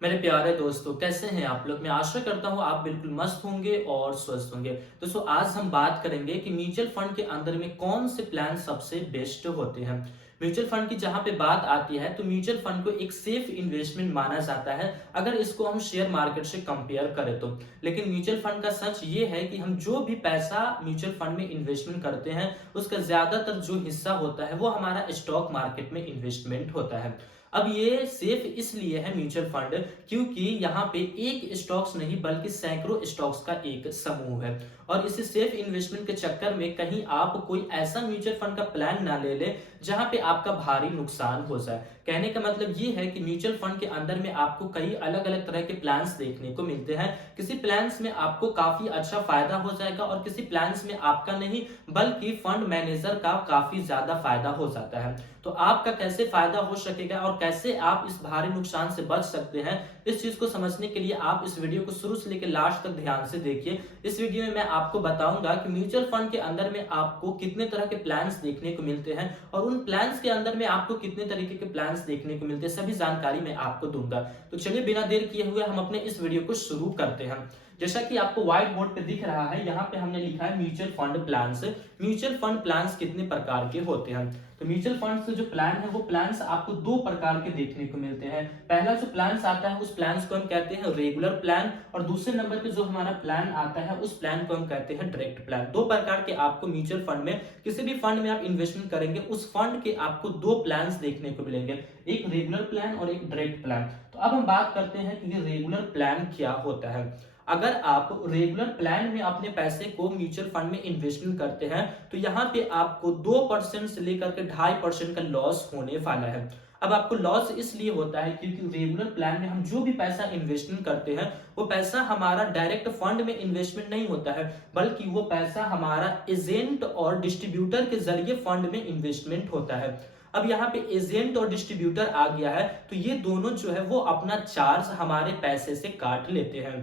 मेरे प्यारे दोस्तों, कैसे हैं आप लोग? मैं आशा करता हूँ आप बिल्कुल मस्त होंगे और स्वस्थ होंगे। दोस्तों, आज हम बात करेंगे कि म्यूचुअल फंड के अंदर में कौन से प्लान सबसे बेस्ट होते हैं। म्यूचुअल फंड की जहाँ पे बात आती है तो म्यूचुअल फंड को एक सेफ इन्वेस्टमेंट माना जाता है, अगर इसको हम शेयर मार्केट से कंपेयर करें तो। लेकिन म्यूचुअल फंड का सच ये है कि हम जो भी पैसा म्यूचुअल फंड में इन्वेस्टमेंट करते हैं, उसका ज्यादातर जो हिस्सा होता है वो हमारा स्टॉक मार्केट में इन्वेस्टमेंट होता है। अब ये सेफ इसलिए है म्यूचुअल फंड, क्योंकि यहाँ पे एक स्टॉक्स नहीं बल्कि सैकड़ों स्टॉक्स का एक समूह है। और इस सेफ इन्वेस्टमेंट के चक्कर में कहीं आप कोई ऐसा म्यूचुअल फंड का प्लान ना ले ले जहां पे आपका भारी नुकसान हो जाए। कहने का मतलब ये है कि म्यूचुअल फंड के अंदर में आपको कई अलग अलग तरह के प्लान्स देखने को मिलते हैं। किसी प्लान्स में आपको काफी अच्छा फायदा हो जाएगा और किसी प्लान्स में आपका नहीं बल्कि फंड मैनेजर का काफी ज्यादा फायदा हो जाता है। तो आपका कैसे फायदा हो सकेगा और कैसे आप इस भारी नुकसान से बच सकते हैं, इस चीज को समझने के लिए आप इस वीडियो को शुरू से लेकर लास्ट तक ध्यान से देखिए। इस वीडियो में मैं आपको बताऊंगा कि म्यूचुअल फंड के अंदर में आपको कितने तरह के प्लान्स देखने को मिलते हैं और उन प्लान्स के अंदर में आपको कितने तरीके के प्लान्स देखने को मिलते हैं, सभी जानकारी मैं आपको दूंगा। तो चलिए बिना देर किए हुए हम अपने इस वीडियो को शुरू करते हैं। जैसा कि आपको व्हाइट बोर्ड पे दिख रहा है, यहाँ पे हमने लिखा है mutual fund plans. Mutual fund plans कितने प्रकार के होते हैं? तो म्यूचुअल फंड से जो प्लान है वो प्लान्स आपको दो प्रकार के देखने को मिलते हैं। पहला जो प्लान्स आता है उस प्लान्स को हम कहते हैं रेगुलर प्लान, और दूसरे नंबर पे जो हमारा प्लान आता है उस प्लान को हम कहते हैं डायरेक्ट प्लान। दो प्रकार के आपको म्यूचुअल फंड में, किसी भी फंड में आप इन्वेस्टमेंट करेंगे उस फंड के आपको दो प्लान्स देखने को मिलेंगे, एक रेगुलर प्लान और एक डायरेक्ट प्लान। तो अब हम बात करते हैं कि ये रेगुलर प्लान क्या होता है। अगर आप रेगुलर प्लान में अपने पैसे को म्यूचुअल फंड में इन्वेस्टमेंट करते हैं तो यहाँ पे आपको 2% से लेकर के 2.5% का लॉस होने वाला है। अब आपको लॉस इसलिए होता है क्योंकि रेगुलर प्लान में हम जो भी पैसा इन्वेस्टमेंट करते हैं वो पैसा हमारा डायरेक्ट फंड में इन्वेस्टमेंट नहीं होता है, बल्कि वो पैसा हमारा एजेंट और डिस्ट्रीब्यूटर के जरिए फंड में इन्वेस्टमेंट होता है। अब यहाँ पे एजेंट और डिस्ट्रीब्यूटर आ गया है तो ये दोनों जो है वो अपना चार्ज हमारे पैसे से काट लेते हैं।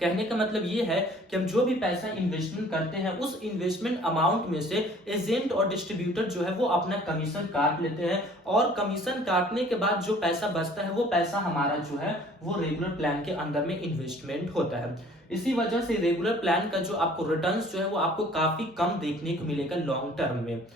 कहने का मतलब ये है कि हम जो भी पैसा इन्वेस्टमेंट करते हैं उस इन्वेस्टमेंट अमाउंट में से एजेंट और डिस्ट्रीब्यूटर जो है वो अपना कमीशन काट लेते हैं, और कमीशन काटने के बाद जो पैसा बचता है वो पैसा हमारा जो है वो रेगुलर प्लान के अंदर में इन्वेस्टमेंट होता है। इसी वजह से रेगुलर प्लान का जो आपको रिटर्न्स जो है वो आपको काफी कम देखने को मिलेगा लॉन्ग टर्म में।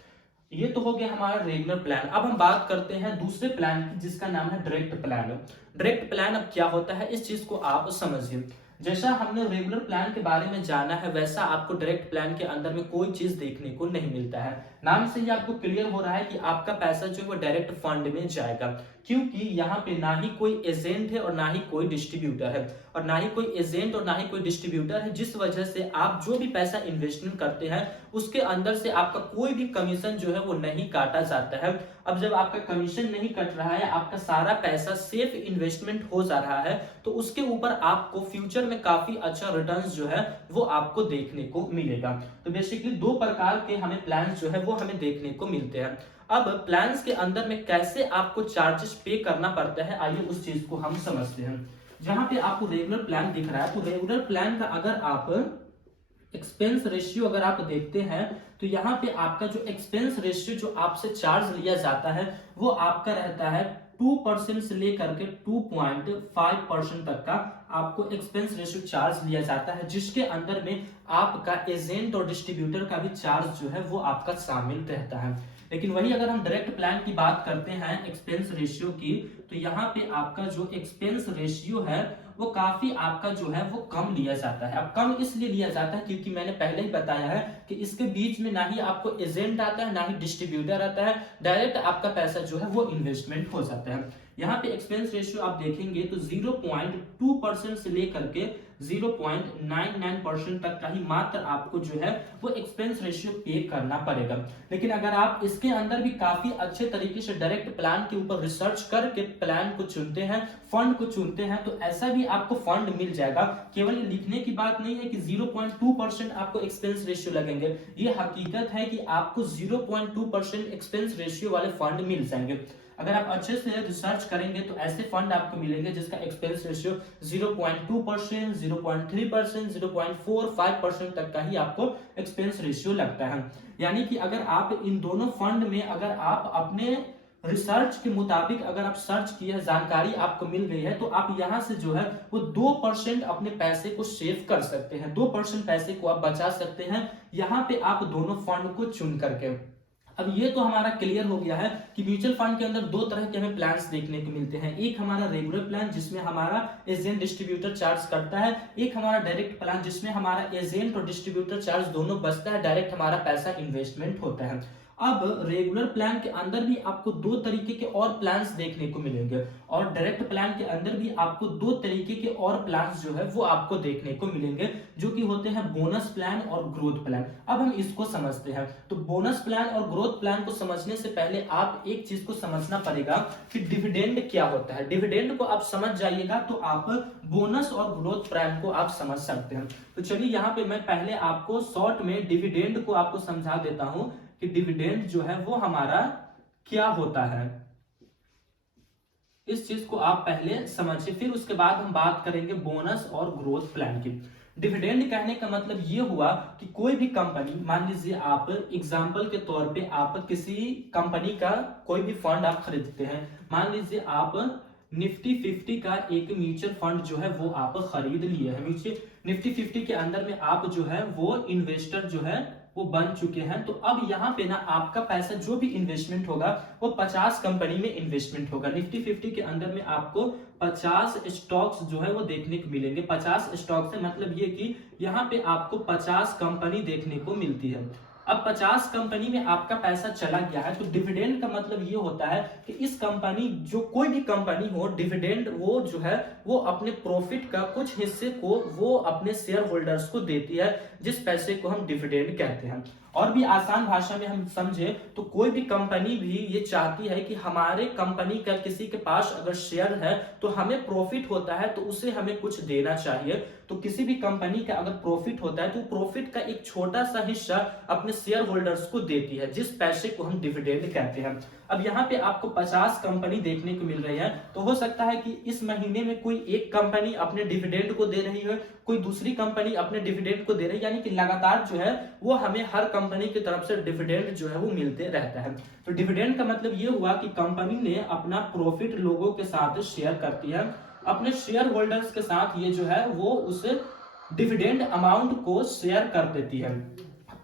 ये तो हो गया हमारा रेगुलर प्लान। अब हम बात करते हैं दूसरे प्लान की जिसका नाम है डायरेक्ट प्लान। डायरेक्ट प्लान अब क्या होता है इस चीज को आप समझिए। जैसा हमने रेगुलर प्लान के बारे में जाना है वैसा आपको डायरेक्ट प्लान के अंदर में कोई चीज देखने को नहीं मिलता है। नाम से ही आपको क्लियर हो रहा है कि आपका पैसा जो है वो डायरेक्ट फंड में जाएगा, क्योंकि यहाँ पे ना ही कोई एजेंट है और ना ही कोई डिस्ट्रीब्यूटर है, और ना ही कोई एजेंट और ना ही कोई डिस्ट्रीब्यूटर है, जिस वजह से आप जो भी पैसा इन्वेस्टमेंट करते हैं उसके अंदर से आपका कोई भी कमीशन जो है वो नहीं काटा जाता है। अब जब आपका कमीशन नहीं कट रहा है, आपका सारा पैसा सेफ इन्वेस्टमेंट हो जा रहा है, तो उसके ऊपर आपको फ्यूचर में काफी अच्छा रिटर्न्स जो है वो आपको देखने को मिलेगा। तो बेसिकली दो प्रकार के हमें प्लान जो है वो हमें देखने को मिलते हैं। अब प्लान्स के अंदर में कैसे आपको चार्जेस पे करना पड़ता है, आइए उस चीज को हम समझते हैं। जहां पे आपको रेगुलर प्लान दिख रहा है तो रेगुलर प्लान का अगर आप एक्सपेंस रेशियो अगर आप देखते हैं तो यहाँ पे आपका जो एक्सपेंस रेशियो जो आपसे चार्ज लिया जाता है वो आपका रहता है 2% से लेकर के 2.5% तक का आपको एक्सपेंस रेशियो चार्ज लिया जाता है, जिसके अंदर में आपका एजेंट और डिस्ट्रीब्यूटर का भी चार्ज जो है वो आपका शामिल रहता है। लेकिन वही अगर हम डायरेक्ट प्लान की बात करते हैं एक्सपेंस रेशियो की, तो यहाँ पे आपका जो एक्सपेंस रेशियो है वो काफी आपका जो है वो कम लिया जाता है। अब कम इसलिए लिया जाता है क्योंकि मैंने पहले ही बताया है कि इसके बीच में ना ही आपको एजेंट आता है ना ही डिस्ट्रीब्यूटर आता है, डायरेक्ट आपका पैसा जो है वो इन्वेस्टमेंट हो जाता है। यहाँ पे एक्सपेंस रेशियो आप देखेंगे तो 0.2% से लेकर के 0.99% तक का ही मात्र आपको जो है वो एक्सपेंस रेशियो पे करना पड़ेगा। लेकिन अगर आप इसके अंदर भी काफी अच्छे तरीके से डायरेक्ट प्लान के ऊपर रिसर्च करके प्लान को चुनते हैं, फंड को चुनते हैं, तो ऐसा भी आपको फंड मिल जाएगा। केवल ये लिखने की बात नहीं है कि 0.2% आपको एक्सपेंस रेशियो लगेंगे, ये हकीकत है कि आपको 0.2% एक्सपेंस रेशियो वाले फंड मिल जाएंगे। अगर आप अच्छे से रिसर्च करेंगे तो ऐसे फंड आपको मिलेंगे जिसका एक्सपेंस रेशियो 0.2%, 0.3%, 0.45% तक का ही आपको एक्सपेंस रेशियो लगता है। यानी कि अगर आप इन दोनों फंड में अगर आप अपने रिसर्च के मुताबिक अगर आप सर्च किए हैं, जानकारी आपको मिल गई है, तो आप यहाँ से जो है वो 2% अपने पैसे को सेव कर सकते हैं, 2% पैसे को आप बचा सकते हैं यहाँ पे आप दोनों फंड को चुन करके। अब ये तो हमारा क्लियर हो गया है कि म्यूचुअल फंड के अंदर दो तरह के हमें प्लान्स देखने को मिलते हैं। एक हमारा रेगुलर प्लान जिसमें हमारा एजेंट डिस्ट्रीब्यूटर चार्ज करता है, एक हमारा डायरेक्ट प्लान जिसमें हमारा एजेंट और डिस्ट्रीब्यूटर चार्ज दोनों बचता है, डायरेक्ट हमारा पैसा इन्वेस्टमेंट होता है। अब रेगुलर प्लान के अंदर भी आपको दो तरीके के और प्लान्स देखने को मिलेंगे, और डायरेक्ट प्लान के अंदर भी आपको दो तरीके के और प्लान्स जो है वो आपको देखने को मिलेंगे, जो कि होते हैं बोनस प्लान और ग्रोथ प्लान। अब हम इसको समझते हैं। तो बोनस प्लान और ग्रोथ प्लान को समझने से पहले आप एक चीज को समझना पड़ेगा कि डिविडेंड क्या होता है। डिविडेंड को आप समझ जाइएगा तो आप बोनस और ग्रोथ प्लान को आप समझ सकते हैं। तो चलिए यहाँ पे मैं पहले आपको शॉर्ट में डिविडेंड को आपको समझा देता हूं कि डिविडेंड जो है वो हमारा क्या होता है। इस चीज को आप पहले समझिए, फिर उसके बाद हम बात करेंगे बोनस और ग्रोथ प्लान की। डिविडेंड कहने का मतलब ये हुआ कि कोई भी कंपनी, मान लीजिए आप एग्जांपल के तौर पे आप किसी कंपनी का कोई भी फंड आप खरीदते हैं, मान लीजिए आप निफ्टी 50 का एक म्यूचुअल फंड जो है वो आप खरीद लिए हैं। निफ्टी 50 के अंदर में आप जो है वो इन्वेस्टर जो है वो बन चुके हैं। तो अब यहाँ पे ना आपका पैसा जो भी इन्वेस्टमेंट होगा वो 50 कंपनी में इन्वेस्टमेंट होगा। निफ्टी 50 के अंदर में आपको 50 स्टॉक्स जो है वो देखने को मिलेंगे। 50 स्टॉक से मतलब ये कि यहाँ पे आपको 50 कंपनी देखने को मिलती है। अब 50 कंपनी में आपका पैसा चला गया है, तो डिविडेंड का मतलब ये होता है कि इस कंपनी, जो कोई भी कंपनी हो, डिविडेंड वो जो है वो अपने प्रॉफिट का कुछ हिस्से को वो अपने शेयर होल्डर्स को देती है, जिस पैसे को हम डिविडेंड कहते हैं। और भी आसान भाषा में हम समझे तो कोई भी कंपनी भी ये चाहती है कि हमारे कंपनी का किसी के पास अगर शेयर है तो हमें प्रॉफिट होता है तो उसे हमें कुछ देना चाहिए। तो किसी भी कंपनी का अगर प्रॉफिट होता है तो प्रॉफिट का एक छोटा सा हिस्सा अपने शेयर होल्डर्स को देती है, जिस पैसे को हम डिविडेंड कहते हैं। अब यहाँ पे आपको 50 कंपनी देखने को मिल रही है, तो हो सकता है कि इस महीने में कोई एक कंपनी अपने डिविडेंड को दे रही है, कोई दूसरी कंपनी अपने डिविडेंड को दे रही है, यानी कि लगातार जो है वो हमें हर कंपनी की तरफ से डिविडेंड जो है वो मिलते रहता है। तो डिविडेंड का मतलब ये हुआ कि कंपनी ने अपना प्रॉफिट लोगों के साथ शेयर करती है, अपने शेयर होल्डर्स के साथ ये जो है वो उस डिविडेंड अमाउंट को शेयर कर देती है।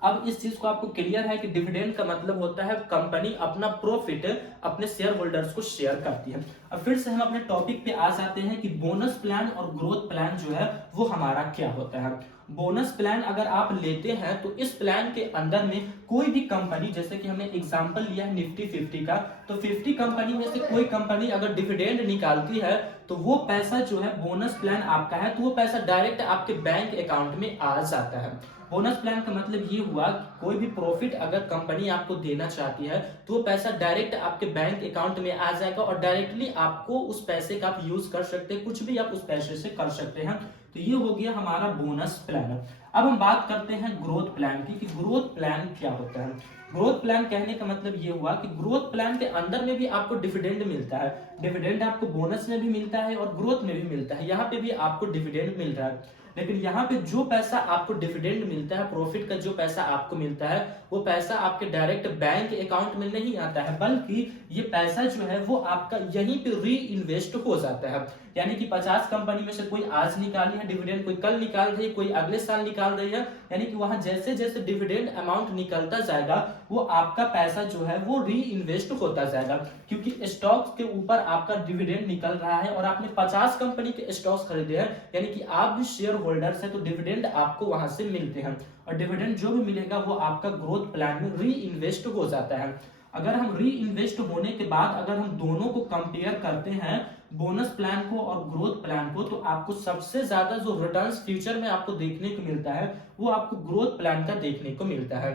अब इस चीज को आपको क्लियर है कि डिविडेंड का मतलब होता है कंपनी अपना प्रॉफिट अपने शेयर होल्डर्स को शेयर करती है। अब फिर से हम अपने टॉपिक पे आ जाते हैं कि बोनस प्लान और ग्रोथ प्लान जो है वो हमारा क्या होता है। बोनस प्लान अगर आप लेते हैं तो इस प्लान के अंदर में कोई भी कंपनी, जैसे कि हमने एग्जांपल लिया है निफ्टी 50 का, तो 50 कंपनी में से कोई कंपनी अगर डिविडेंड निकालती है तो वो पैसा जो है, बोनस प्लान आपका है तो वो पैसा डायरेक्ट आपके बैंक अकाउंट में आ जाता है। बोनस प्लान का मतलब ये हुआ कि कोई भी प्रॉफिट अगर कंपनी आपको देना चाहती है तो वो पैसा डायरेक्ट आपके बैंक अकाउंट में आ जाएगा और डायरेक्टली आपको उस पैसे का आप यूज कर सकते हैं, कुछ भी आप उस पैसे से कर सकते हैं। तो ये हो गया हमारा बोनस प्लान। अब हम बात करते हैं ग्रोथ प्लान की कि ग्रोथ प्लान क्या होता है। ग्रोथ प्लान कहने का मतलब ये हुआ कि ग्रोथ प्लान के अंदर में भी आपको डिविडेंड मिलता है। डिविडेंड आपको बोनस में भी मिलता है और ग्रोथ में भी मिलता है, यहाँ पे भी आपको डिविडेंड मिल रहा है। लेकिन यहाँ पे जो पैसा आपको डिविडेंड मिलता है, प्रॉफिट का जो पैसा आपको मिलता है, वो पैसा आपके डायरेक्ट बैंक अकाउंट में नहीं आता है, बल्कि ये पैसा जो है वो आपका यहीं पे री इन्वेस्ट हो जाता है। यानी कि 50 कंपनी में से कोई आज निकाली है डिविडेंड, कोई कल निकाल रही है, कोई अगले साल निकाल रही है, यानी कि वहां जैसे जैसे डिविडेंड अमाउंट निकलता जाएगा वो आपका पैसा जो है वो री इन्वेस्ट होता जाएगा। क्योंकि स्टॉक्स के ऊपर आपका डिविडेंड निकल रहा है और आपने 50 कंपनी के स्टॉक्स खरीदे हैं, यानी कि आप भी शेयर होल्डर्स है, तो डिविडेंड आपको वहां से मिलते हैं और डिविडेंड जो भी मिलेगा वो आपका ग्रोथ प्लान में री इन्वेस्ट हो जाता है। अगर हम री इन्वेस्ट होने के बाद अगर हम दोनों को कंपेयर करते हैं, बोनस प्लान को और ग्रोथ प्लान को, तो आपको सबसे ज्यादा जो रिटर्न्स फ्यूचर में आपको देखने को मिलता है वो आपको ग्रोथ प्लान का देखने को मिलता है।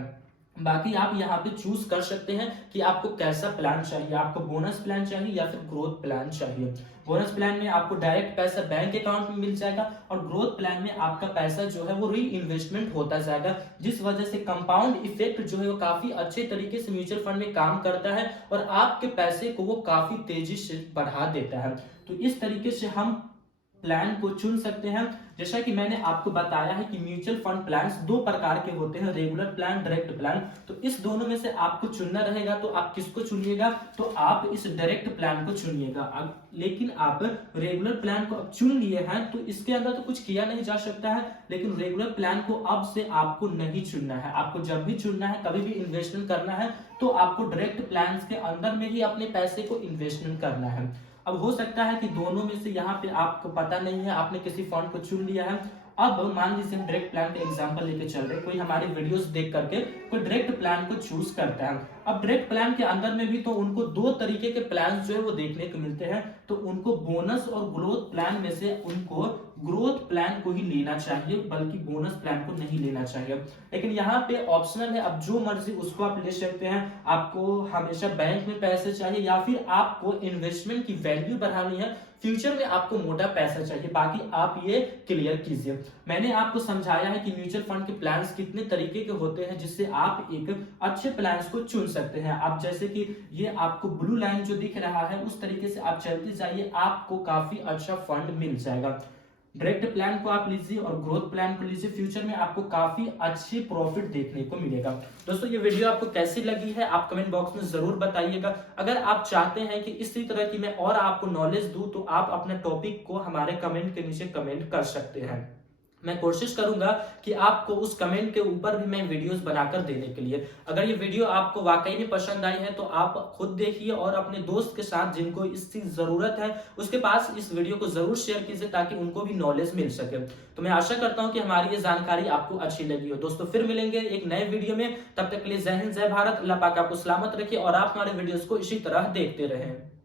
बाकी आप यहाँ पे चूज कर सकते हैं कि आपको कैसा प्लान चाहिए, आपको बोनस प्लान चाहिए या फिर ग्रोथ प्लान चाहिए। बोनस प्लान में आपको डायरेक्ट पैसा बैंक अकाउंट में मिल जाएगा और ग्रोथ प्लान में आपका पैसा जो है वो री इन्वेस्टमेंट होता जाएगा, जिस वजह से कंपाउंड इफेक्ट जो है वो काफी अच्छे तरीके से म्यूचुअल फंड में काम करता है और आपके पैसे को वो काफी तेजी से बढ़ा देता है। तो इस तरीके से हम प्लान को चुन सकते हैं। जैसा कि मैंने आपको बताया है कि म्यूचुअल फंड प्लान्स दो प्रकार के होते हैं, रेगुलर प्लान, डायरेक्ट प्लान। तो इस दोनों में से आपको चुनना रहेगा, तो आप किसको चुनिएगा, तो आप इस डायरेक्ट प्लान को चुनिएगा। लेकिन आप रेगुलर प्लान को अब चुन लिए हैं तो इसके अंदर तो कुछ किया नहीं जा सकता है, लेकिन रेगुलर प्लान को अब से आपको नहीं चुनना है। आपको जब भी चुनना है, कभी भी इन्वेस्टमेंट करना है, तो आपको डायरेक्ट प्लान के अंदर में ही अपने पैसे को इन्वेस्टमेंट करना है। अब हो सकता है कि दोनों में से यहाँ पे आपको पता नहीं है, आपने किसी फंड को चुन लिया है। अब मान लीजिए हम डायरेक्ट प्लान का एग्जांपल लेके चल रहे हैं, कोई हमारे वीडियोस देख करके कोई डायरेक्ट प्लान को चूज करता है। अब डायरेक्ट प्लान के अंदर में भी तो उनको दो तरीके के प्लान जो है वो देखने को मिलते हैं, तो उनको बोनस और ग्रोथ प्लान में से उनको ग्रोथ प्लान को ही लेना चाहिए, बल्कि बोनस प्लान को नहीं लेना चाहिए। लेकिन यहाँ पे ऑप्शनल है, अब जो मर्जी उसको आप ले सकते हैं। आपको हमेशा बैंक में पैसे चाहिए या फिर आपको इन्वेस्टमेंट की वैल्यू बढ़ानी है, फ्यूचर में आपको मोटा पैसा चाहिए, बाकी आप ये क्लियर कीजिए। मैंने आपको समझाया है कि म्यूचुअल फंड के प्लान्स कितने तरीके के होते हैं, जिससे आप एक अच्छे प्लान्स को चुन सकते हैं। आप जैसे कि ये आपको ब्लू लाइन जो दिख रहा है उस तरीके से आप चलते जाइए, आपको काफी अच्छा फंड मिल जाएगा। डायरेक्ट प्लान को आप लीजिए और ग्रोथ प्लान को लीजिए, फ्यूचर में आपको काफी अच्छी प्रॉफिट देखने को मिलेगा। दोस्तों, ये वीडियो आपको कैसी लगी है आप कमेंट बॉक्स में जरूर बताइएगा। अगर आप चाहते हैं कि इसी तरह की मैं और आपको नॉलेज दूं, तो आप अपने टॉपिक को हमारे कमेंट के नीचे कमेंट कर सकते हैं। मैं कोशिश करूंगा कि आपको उस कमेंट के ऊपर भी मैं वीडियोस बनाकर देने के लिए। अगर ये वीडियो आपको वाकई में पसंद आई है तो आप खुद देखिए और अपने दोस्त के साथ जिनको इसकी जरूरत है उसके पास इस वीडियो को जरूर शेयर कीजिए, ताकि उनको भी नॉलेज मिल सके। तो मैं आशा करता हूं कि हमारी ये जानकारी आपको अच्छी लगी हो। दोस्तों, फिर मिलेंगे एक नए वीडियो में, तब तक के लिए जय हिंद, जय भारत। अल्लाह पाक आपको सलामत रखे और आप हमारे वीडियोस को इसी तरह देखते रहें।